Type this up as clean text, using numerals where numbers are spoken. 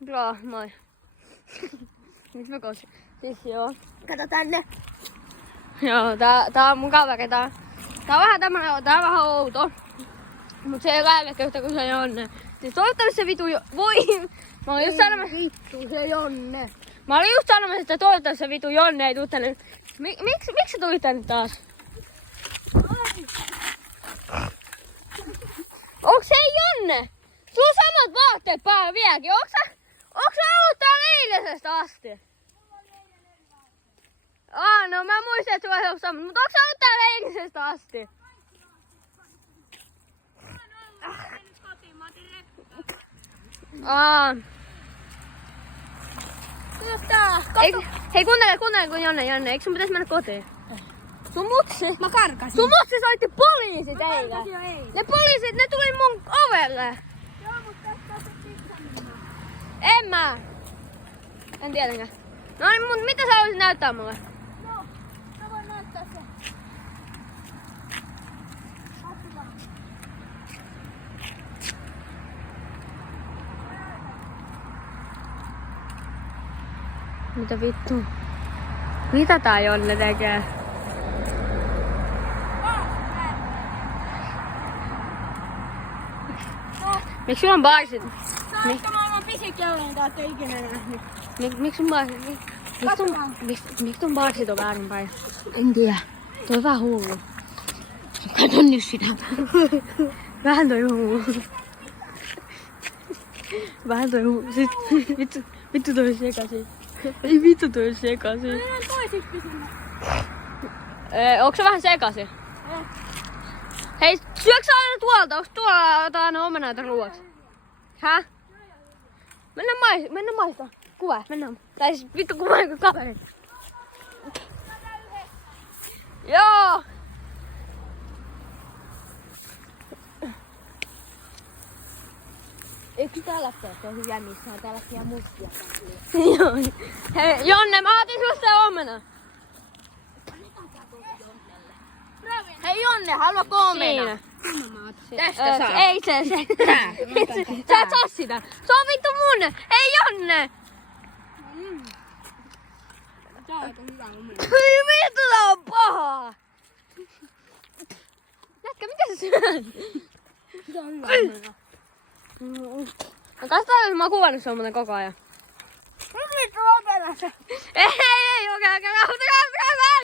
Joo, moi. Miksi mä kosin? Siis joo. Kato tänne. Joo, tää on mun kaveri. Tää on vähän tämmönen, tää on vähän outo. Mut se ei ole yhtä kuin se Jonne. Siis toivottavasti se vitu voi. Mä olin just sanomassa. Vittu se Jonne. Mä olin just sanomassa, että toivottavasti se vitu Jonne ei tuu tänne. Miksi sä tulit tänne taas? Onks se Jonne? Sulla on samat vaatteet päällä vieläkin. Onks sä ollut täällä eilisestä asti? No mä muistin, että sulla ei ollut samat. Mutta onks sä ollut täällä eilisestä asti? Hei kuuntele kun Jonne, eikö sun pitäis mennä kotiin? Sun mutsi. Mä karkasin. Sun mutsi soitti poliisit eilen. Jo eilen. Ne poliisit, ne tuli mun ovelle. Joo, mutta tästä pizzaminaa. En mä. En tietenkään. No niin, mut mitä sä haluaisit näyttää mulle? No, mä voin näyttää sen. Mitä vittu? Mitä tää Jonne tekee? Miksi sulla on baarsit? Tää on maailman pisin kelloin, tää ootte ikinä nähnyt. Miksi sun baarsit? Miksi sun baarsit on väärinpäin? En tiedä. Toi on vähän hullu. Kato nyt sitä. Vähän toi hullu. Vähän toi hullu. Siis vittu toi sekaisin. Ei vittu toi sekaisin. Mennään toisiksi pisimään. Onks se vähän sekaisin? Hei, syöksä aina tuolta? Onks tuolla aina omenaita ruuaksi? Häh? Mennään maistaa. Kuvaa, mennään. Tai siis vittu kuvaa joku kaveri. Joo! Eikö tää lähtee tosi jännissään? Tää lähtee ihan mustia. Joo. Hei, Jonne, mä otin susta se omena. Hei Jonne, haluatko omena? Siinä. Tästä saa. Ei se. Sä et saa sitä. Se on vittu mun. Hei Jonne. Tää on aika hyvä omena. Hyi vittu, tää on paha. Jätkä, mitä sä syöt? Tää on hyvä omena. No katsotaan, mä oon kuvannut sun muuten koko ajan. Nyt vittu omenassa. Ei, okei,